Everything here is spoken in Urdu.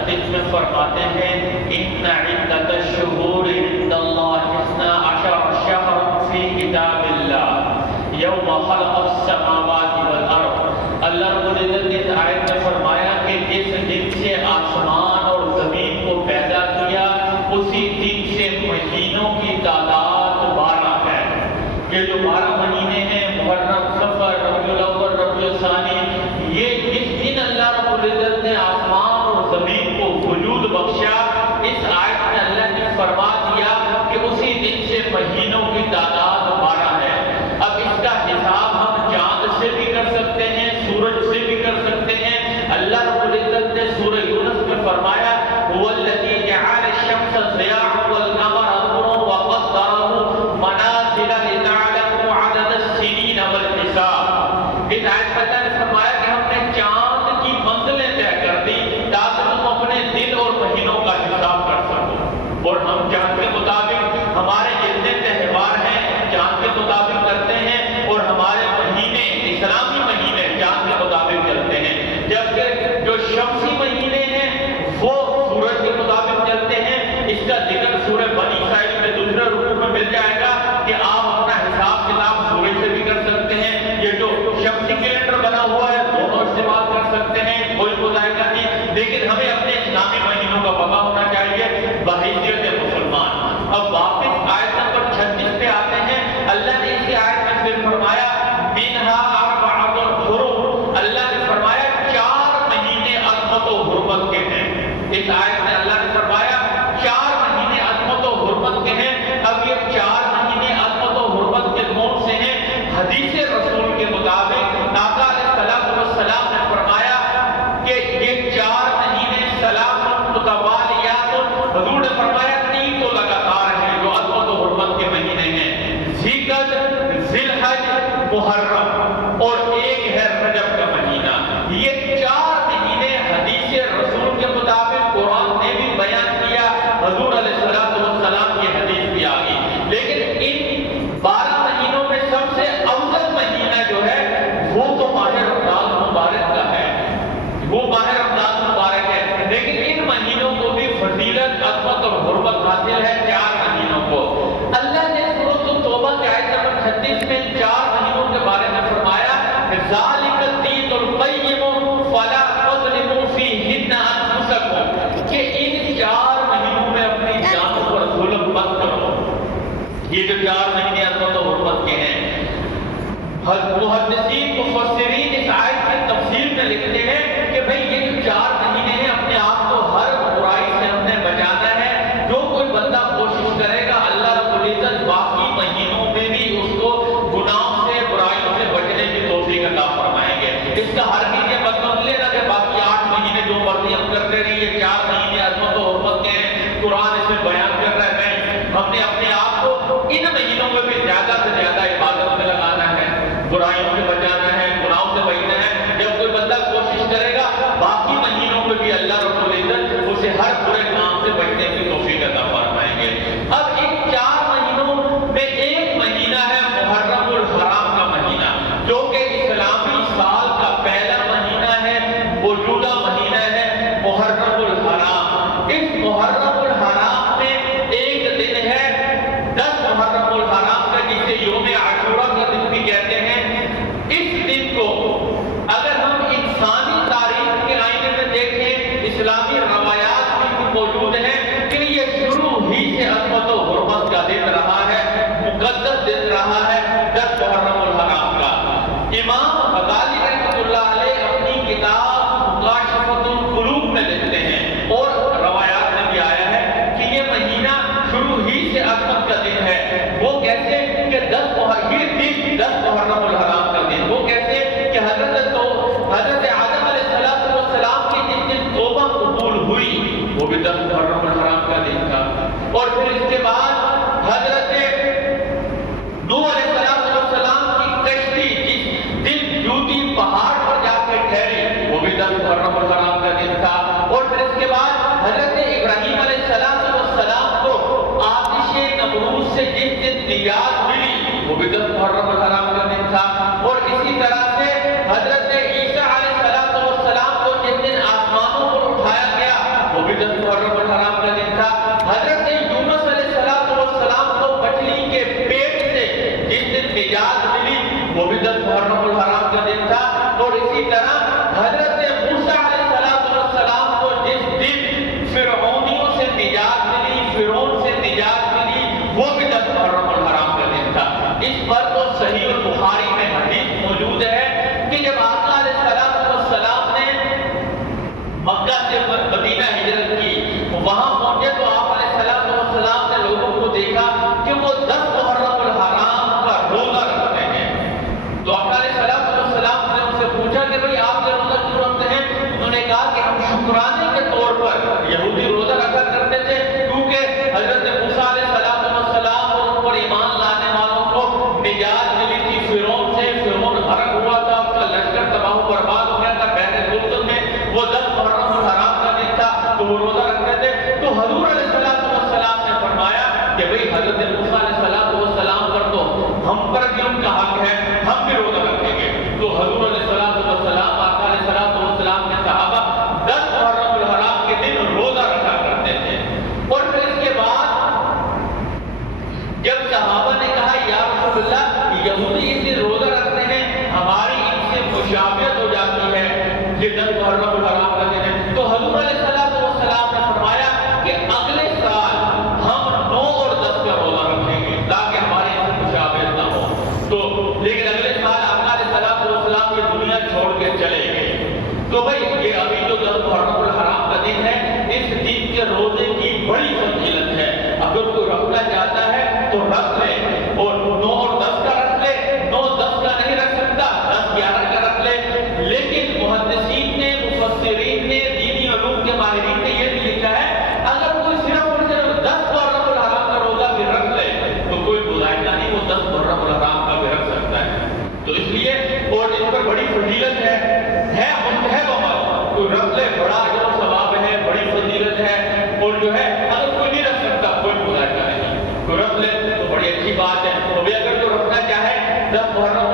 36 میں فرماتے ہیں ان عدت الشہور عند اللہ 12 شہرا فی کتاب اللہ یوم خلق السماوات والارض۔ اللہ رب العزت نے اس آیت میں فرمایا کہ جس دن سے آسمان اور زمین کو پیدا کیا اسی دن سے مہینوں کی تعداد 12 ہے۔ یہ جو 12 مہینے ہیں محرم، صفر، ربیع الاول، ربیع الثانی، یہ جس دن اللہ رب العزت نے آسمان اور زمین کو وجود بخشا، اس آیت میں اللہ نے فرما دیا کہ اسی دن سے مہینوں کی تعداد 12 ہے۔ اب اس کا حساب ہم چاند سے بھی کر سکتے ہیں، سورج سے بھی کر سکتے ہیں۔ اللہ رب العزت نے سورہ یونس میں فرمایا هو الذی جعل الشمس ضیاء والقمر نورا وقدره منازل لتعلموا عدد السنین والحساب۔ اس آیت میں اللہ نے فرمایا کہ ہم نے چاند کی منزلیں طے کر دی تاکہ تم اپنے دن اور مہینوں کا حساب کر سکو، اور ہم چاند کے مطابق ہمارے جتنے تہوار ہیں چاند کے مطابق کرتے ہیں، اور ہمارے مہینے اسلامی مہینے چاند کے مطابق چلتے ہیں، جبکہ جو شمسی مہینے ہیں وہ سورج کے مطابق چلتے ہیں۔ اس کا ذکر سورہ بنی اسرائیل میں دوسرے رکوع میں مل جائے گا کہ آپ اپنا حساب کتاب سورج سے بھی کر سکتے ہیں۔ یہ جو شمسی کیلنڈر بنا ہوا ہے دونوں استعمال کر سکتے ہیں، کوئی مظاہرہ نہیں، لیکن ہمیں اپنے اسلامی مہینوں کا پتہ ہونا چاہیے بحیثیت مسلمان۔ اب واپس آیت نمبر 36 پہ آتے ہیں۔ اللہ نے اسی آیت میں پھر فرمایا منہا اربعۃ حرم، اللہ نے فرمایا 4 مہینے عظمت و حرمت کے ہیں۔ اس آیت میں اللہ نے فرمایا 4 مہینے عظمت و حرمت کے ہیں۔ اب یہ 4 مہینے عظمت و حرمت کے کون سے ہیں؟ حدیث رسول کے مطابق آقا علیہ السلام نے فرمایا کہ یہ 4 مہینے ثلاث متوالیات، حضور نے فرمایا 3 تو لگاتار ہیں جو عظمت و حرمت کے مہینے ہیں، ذی القعدہ، ذی الحج، محرم، اور ایک ہے رجب کا مہینہ۔ یہ 4 مہینے حدیث رسول کے مطابق قرآن نے بھی بیان کیا، حضور علیہ السلام کی حدیث بھی آ گئی، لیکن ان 12 مہینوں میں سب سے افضل مہینہ جو ہے وہ تو ماہ رمضان مبارک کا ہے، وہ ماہ رمضان مبارک ہے، لیکن ان مہینوں کو بھی فضیلت، عظمت اور حرمت حاصل ہے 4 مہینوں کو۔ اللہ نے سورۃ التوبہ کی آیت نمبر 36 میں 4 مہینوں کے بارے میں فرمایا ذالک الدین القیم فلا تظلموا فیہن انفسکم، کہ ان 4 مہینوں میں اپنی جانوں پر ظلم مت کرو۔ یہ جو 4 مہینے عظمت و حرمت کے ہیں، محدثین مفسرین اس آیت کی تفسیر میں لکھتے ہیں کہ بھئی یہ جو 4 مہینے ہیں اپنے آپ کو ہر برائی سے ہم نے بچانا ہے۔ جو کوئی بندہ کوشش کرے گا اللہ رب العزت باقی مہینوں میں بھی اس کو گناہوں سے، برائیوں سے بچنے کی توفیق عطا فرمائیں گے۔ اس کا ہر مہینے مطلب لینا کہ باقی 8 مہینے جو مرضی ہم کرتے رہیے، 4 مہینے عظمت و حرمت کے ہیں، قرآن اس میں بیان کر رہا ہے۔ نہیں، ہم نے اپنے آپ کو ان مہینوں میں بھی زیادہ سے زیادہ عبادت میں لگانا ہے، برائیوں سے بچانا ہے، گناہوں سے بچنا ہے۔ جب کوئی بندہ کوشش کرے گا باقی مہینوں میں بھی اللہ رب العزت اسے ہر برے کام سے بچنے کی توفیق عطا فرمائیں گے۔ اب ان 4 مہینوں میں ایک مہینہ ہے محرم الحرام کا مہینہ، جو کہ اسلامی سال کا پہلا مہینہ ہے، موجودہ مہینہ ہے محرم الحرام۔ اس محرم الحرام میں ایک دن ہے 10 محرم الحرام کا، جسے یوم عاشورہ کا دن بھی کہتے ہیں۔ اس دن کو اگر ہم انسانی تاریخ کے آئینے میں دیکھیں، اسلامی روایات بھی موجود ہیں کہ یہ شروع ہی سے عظمت و حرمت کا دن رہا ہے، مقدس دن رہا ہے 10 محرم الحرام کا۔ امام غزالی رحمۃ اللہ علیہ اپنی کتاب مکاشفۃ القلوب میں لکھتے ہیں، اور روایات میں بھی آیا ہے کہ یہ مہینہ شروع ہی سے عظمت کا دن ہے۔ وہ کہتے ہیں کہ 10 محرم الحرام کا دن، وہ کہتے ہیں کہ حضرت آدم علیہ السلام کی جس دن توبہ قبول ہوئی وہ بھی 10 محرم الحرام کا دن تھا، اور پھر اس کے بعد حضرت نوح علیہ السلام کی کشتی جس دن جوتی پہاڑ پر جا کے ٹھہری وہ بھی 10 محرم الحرام کا دن تھا، اور پھر اس کے بعد حضرت ابراہیم علیہ السلام کو آتش نمرود سے جس دن نجات ملی وہ بھی 10 محرم الحرام کا دن تھا، اور اسی طرح سے حضرت عیسیٰ علیہ السلام کو جس دن آسمانوں پر اٹھایا گیا شکرانے کے طور پر یہودی روزہ رکھا کرتے تھے، کیونکہ حضرت موسیٰ علیہ السلام اور ان پر ایمان لانے والوں کو نجات ملی تھی فرعون سے۔ فرعون غرق ہوا تھا، اس کا لشکر تباہ و برباد ہو گیا تھا بحر جردن میں، وہ 10 محرم الحرام کا دن تھا تو وہ روزہ رکھتے تھے۔ تو حضور علیہ السلام نے فرمایا کہ بھئی حضرت موسیٰ علیہ السلام پر تو ہم پر بھی ان کا حق ہے، ہم بھی روزہ رکھیں گے۔ تو حضور علیہ السلام آقا علیہ السلام کے صحابہ 10 محرم الحرام کے دن روزہ رکھا کرتے تھے۔ اور پھر اس کے بعد جب صحابہ نے کہا یا رسول اللہ یہودی اس دن روزہ رکھتے ہیں، ہماری ان سے مشابہت ہو جاتی ہے، یہ 10 محرم الحرام کا دن ہے، تو حضور علیہ السلام نے فرمایا کہ اگلے سال ہم 9 اور 10 کا روزہ رکھیں گے تاکہ ہمارے ان سے مشابہت نہ ہو۔ تو لیکن اگلے سال آقا علیہ السلام یہ دنیا چھوڑ کے چلے گئے۔ تو بھائی یہ ابھی جو 10 محرم الحرام کا دن ہے، اس دن کے روزے کی بڑی فضیلت ہے۔ اگر کوئی رکھنا چاہتا ہے تو رکھ لے، اور 9 اور 10 کا رکھ لے، 9 10 کا نہیں رکھ سکتا 10 11 کا رکھ لے۔ لیکن محدثین نے، مفسرین نے، دینی علوم کے ماہرین نے یہ بھی لکھا ہے اگر کوئی صرف اور صرف 10 محرم الحرام کا روزہ بھی رکھ لے تو کوئی گزائدہ نہیں، وہ 10 محرم الحرام کا بھی رکھ سکتا ہے۔ تو اس لیے اور اس پر بڑی فضیلت ہے مستحب عمل، کوئی رکھ لے بڑا اجر و ثواب ہے، بڑی فضیلت ہے۔ اور جو ہے اگر کوئی نہیں رکھ سکتا کوئی گزائدہ نہیں، کوئی رکھ لے تو بڑی اچھی بات ہے۔ تو بھی اگر جو رکھنا چاہے 10 محرم